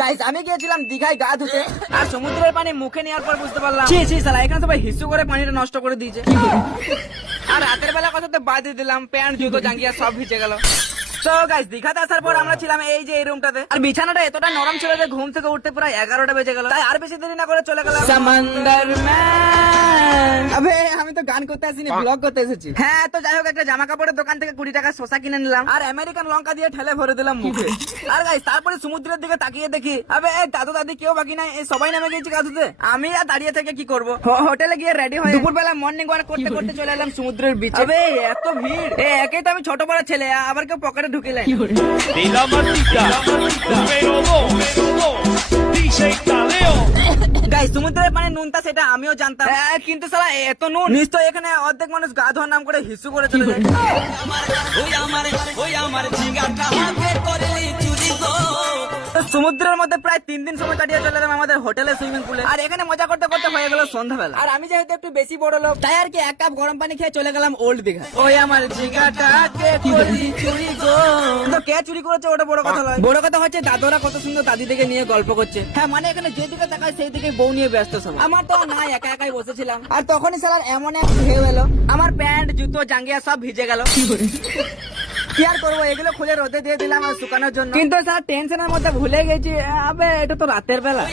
Guys আমি গিয়েছিলাম দীঘায় গা ধুতে, আর সমুদ্রের পানি মুখে নেওয়ার পর বুঝতে পারলাম ছি ছি শালা এখানে সবাই হিসু করে পানিটা নষ্ট করে দিয়েছে। আর রাতের বেলা কথা তো বাদ দিয়ে দিলাম, প্যান্ট জুতো জাঙ্গিয়া সব ভিজে গেল। তো গাইস দীঘাতে আসার পর আমরা ছিলাম এই যে এই রুমটাতে, আর বিছানাটা এতটা নরম ছিল যে ঘুম থেকে উঠতে প্রায় 11টা বেজে গেল। তাই আর বেশি দেরি না করে চলে গেলাম সমুদ্র ম্যান। আবে আমি তো গান করতে আসিনি, ব্লগ করতে এসেছি। হ্যাঁ তো যাই হোক, একটা জামা কাপড়ের দোকান থেকে 20 টাকা শসা কিনে নিলাম, আর আমেরিকান লঙ্কা দিয়ে ঠেলে ভরে দিলাম মুখে। আর গাইস তারপরে সমুদ্রের দিকে তাকিয়ে দেখি আবে দাদু দাদি কেউ বাকি নাই, এই সবাই নামে গেছে গাধুতে। আমি আর দাঁড়িয়ে থেকে কি করব, হোটেলে গিয়ে রেডি হয়ে দুপুরবেলা মর্নিং ওয়াক করতে করতে চলে এলাম সমুদ্রের বিচে। আবে এত ভিড়, একেই তো আমি ছোট বড় ছেলে, আবার কেউ পকেটে ঢুকিলেন। De la Martica, número 2, DJ Taleo. Guys সমুদ্রের পানি নুনটা সেটা আমিও জানতাম, কিন্তু সালা এত নুন নিশ্চয় এখানে অর্ধেক মানুষ গা ধোয়ার নাম করে হিসু করে চলে যায়। তো সমুদ্রের মধ্যে প্রায় 3 দিন সময় কাটিয়ে চলে এলাম আমাদের হোটেলে সুইমিং পুলে, আর এখানে মজা করতে করতে হয়ে গেল সন্ধ্যাবেলা। আর আমি যেহেতু একটু বেশি বড় লোক, তাই আর কি 1 কাপ গরম পানি খেয়ে চলে গেলাম ওল্ড দীঘা। ওই আমার জিগাটা কে করলি চুরি গো। তো কে চুরি করেছে ওটা বড় কথা নয়, বড় কথা হচ্ছে দাদুরা কত সুন্দর দাদি থেকে নিয়ে গল্প করছে। হ্যাঁ মানে এখানে যেদিকে তাকায় সেই দিকে বউ নিয়ে ব্যস্ত সব। আমার তো না, একা একাই বসেছিলাম, আর তখনই সালার এমন এক ঢেউ এলো, আমার প্যান্ট জুতো জাঙ্গিয়া সব ভিজে গেল। কি আর করবো, এগুলো খুলে রোদে দিয়ে দিলাম আর শুকানোর জন্য, কিন্তু স্যার টেনশনের মধ্যে ভুলে গেছি আবে এটা তো রাতের বেলা।